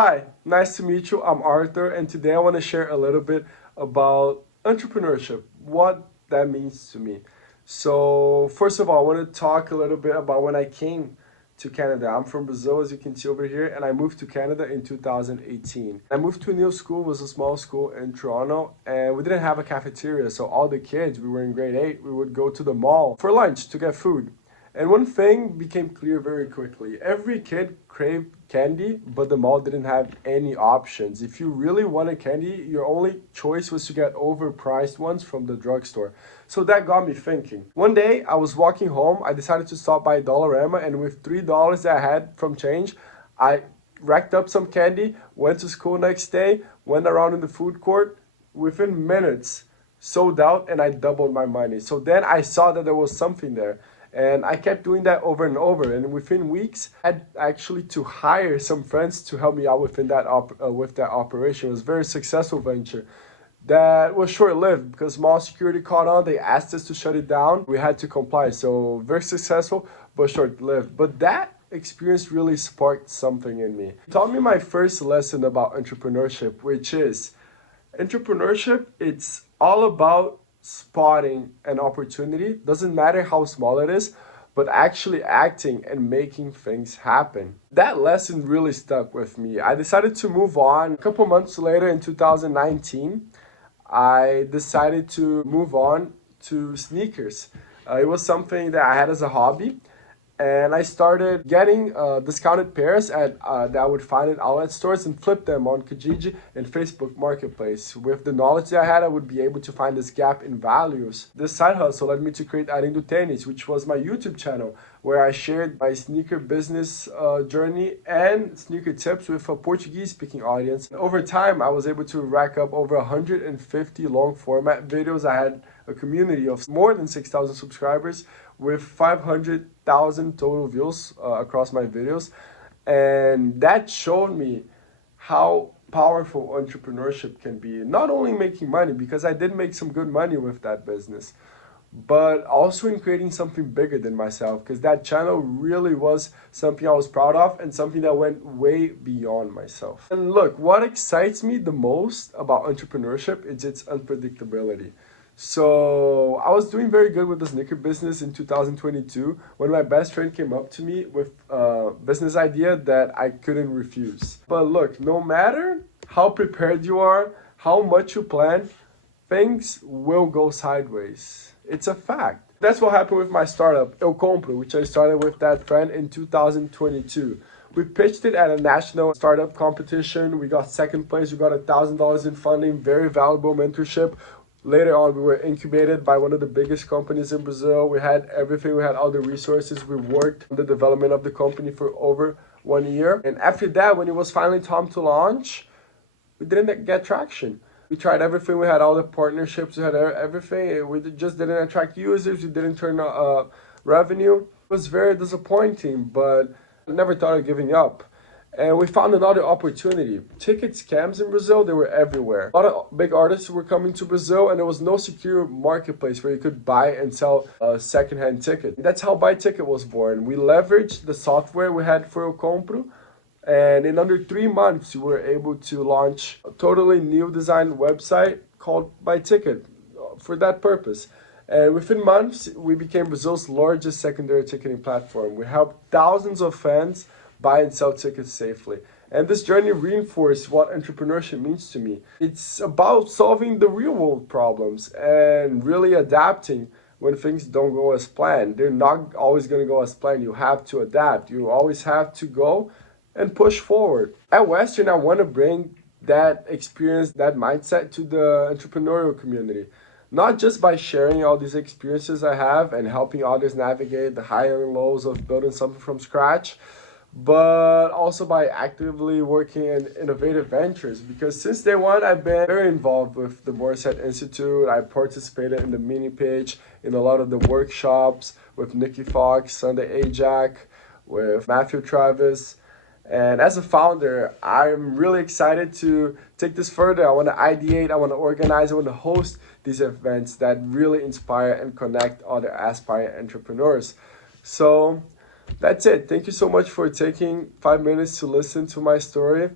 Hi, nice to meet you. I'm Arthur, and today I want to share a little bit about entrepreneurship, what that means to me. So, first of all, I want to talk a little bit about when I came to Canada. I'm from Brazil, as you can see over here, and I moved to Canada in 2018. I moved to a new school, it was a small school in Toronto, and we didn't have a cafeteria, so all the kids, we were in grade 8, we would go to the mall for lunch to get food. And one thing became clear very quickly. Every kid craved candy, but the mall didn't have any options. If you really wanted candy, your only choice was to get overpriced ones from the drugstore. So that got me thinking. One day, I was walking home. I decided to stop by Dollarama, and with $3 that I had from change, I racked up some candy, went to school next day, went around in the food court. Within minutes, sold out, and I doubled my money. So then I saw that there was something there. And I kept doing that over and over. And within weeks, I had actually to hire some friends to help me out within with that operation. It was a very successful venture that was short-lived because mall security caught on. They asked us to shut it down. We had to comply. So very successful, but short-lived. But that experience really sparked something in me. It taught me my first lesson about entrepreneurship, which is entrepreneurship, it's all about spotting an opportunity, doesn't matter how small it is, but actually acting and making things happen. That lesson really stuck with me. I decided to move on. A couple months later in 2019, I decided to move on to sneakers. It was something that I had as a hobby. And I started getting discounted pairs that I would find in outlet stores and flip them on Kijiji and Facebook Marketplace. With the knowledge that I had, I would be able to find this gap in values. This side hustle led me to create Adding to Tennis, which was my YouTube channel, where I shared my sneaker business journey and sneaker tips with a Portuguese-speaking audience. And over time, I was able to rack up over 150 long-format videos. I had a community of more than 6,000 subscribers with 500,000 total views across my videos. And that showed me how powerful entrepreneurship can be. Not only making money, because I did make some good money with that business, but also in creating something bigger than myself, because that channel really was something I was proud of and something that went way beyond myself. And look, what excites me the most about entrepreneurship is its unpredictability. So I was doing very good with the sneaker business in 2022 when my best friend came up to me with a business idea that I couldn't refuse. But look, no matter how prepared you are, how much you plan, things will go sideways. It's a fact. That's what happened with my startup, Eu Compro, which I started with that friend in 2022. We pitched it at a national startup competition. We got second place. We got $1,000 in funding, very valuable mentorship. Later on, we were incubated by one of the biggest companies in Brazil. We had everything. We had all the resources. We worked on the development of the company for over 1 year. And after that, when it was finally time to launch, we didn't get traction. We tried everything. We had all the partnerships. We had everything. We just didn't attract users. We didn't turn revenue. It was very disappointing, but I never thought of giving up. And we found another opportunity. Ticket scams in Brazil, they were everywhere. A lot of big artists were coming to Brazil, and there was no secure marketplace where you could buy and sell a secondhand ticket. That's how Buy Ticket was born. We leveraged the software we had for Eu Compro, and in under 3 months, we were able to launch a totally new design website called Buy Ticket for that purpose. And within months, we became Brazil's largest secondary ticketing platform. We helped thousands of fans buy and sell tickets safely. And this journey reinforced what entrepreneurship means to me. It's about solving the real world problems and really adapting when things don't go as planned. They're not always going to go as planned. You have to adapt. You always have to go and push forward. At Western, I want to bring that experience, that mindset to the entrepreneurial community. Not just by sharing all these experiences I have and helping others navigate the highs and lows of building something from scratch, but also by actively working in innovative ventures. Because since day one, I've been very involved with the Morissette Institute. I participated in the mini page, in a lot of the workshops with Nikki Fox, Sunday Ajak, with Matthew Travis. And as a founder, I'm really excited to take this further. I want to ideate, I want to organize, I want to host these events that really inspire and connect other aspiring entrepreneurs. So that's it. Thank you so much for taking 5 minutes to listen to my story.